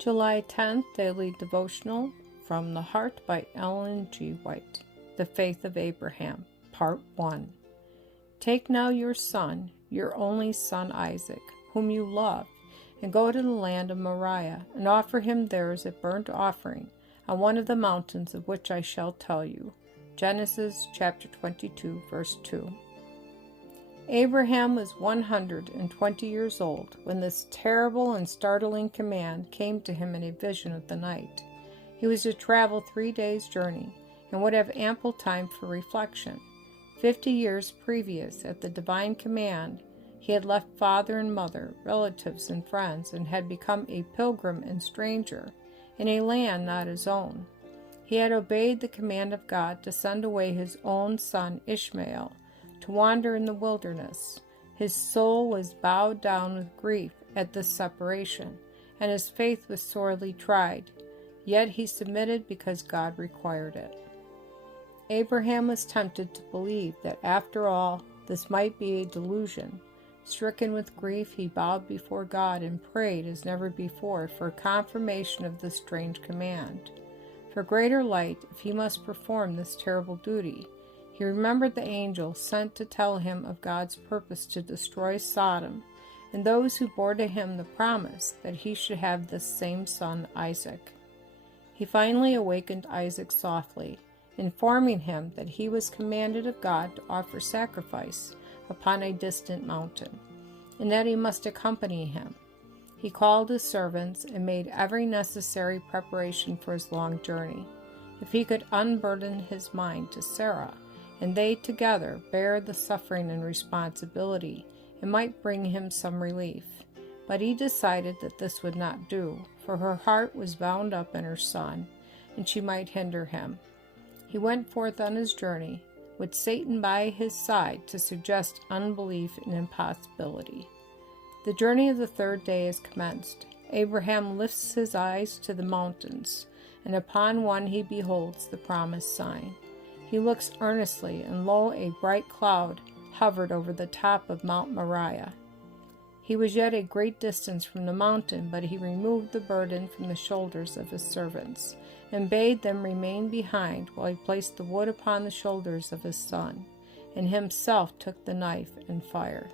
July 10th Daily Devotional from the Heart by Ellen G. White. The Faith of Abraham, Part 1. Take now your son, your only son Isaac, whom you love, and go to the land of Moriah, and offer him there as a burnt offering on one of the mountains of which I shall tell you. Genesis chapter 22, verse 2. Abraham was 120 years old when this terrible and startling command came to him in a vision of the night. He was to travel 3 days' journey and would have ample time for reflection. 50 years previous, at the divine command, he had left father and mother, relatives and friends, and had become a pilgrim and stranger in a land not his own. He had obeyed the command of God to send away his own son Ishmael to wander in the wilderness. His soul was bowed down with grief at this separation, and his faith was sorely tried. Yet he submitted because God required it. Abraham was tempted to believe that after all, this might be a delusion. Stricken with grief, he bowed before God and prayed as never before for a confirmation of this strange command. For greater light, if he must perform this terrible duty, he remembered the angel sent to tell him of God's purpose to destroy Sodom, and those who bore to him the promise that he should have this same son Isaac. He finally awakened Isaac softly, informing him that he was commanded of God to offer sacrifice upon a distant mountain, and that he must accompany him. He called his servants and made every necessary preparation for his long journey. If he could unburden his mind to Sarah, and they together bear the suffering and responsibility, it might bring him some relief. But he decided that this would not do, for her heart was bound up in her son, and she might hinder him. He went forth on his journey, with Satan by his side to suggest unbelief and impossibility. The journey of the 3rd day is commenced. Abraham lifts his eyes to the mountains, and upon one he beholds the promised sign. He looks earnestly, and lo, a bright cloud hovered over the top of Mount Moriah. He was yet a great distance from the mountain, but he removed the burden from the shoulders of his servants, and bade them remain behind while he placed the wood upon the shoulders of his son, and himself took the knife and fire.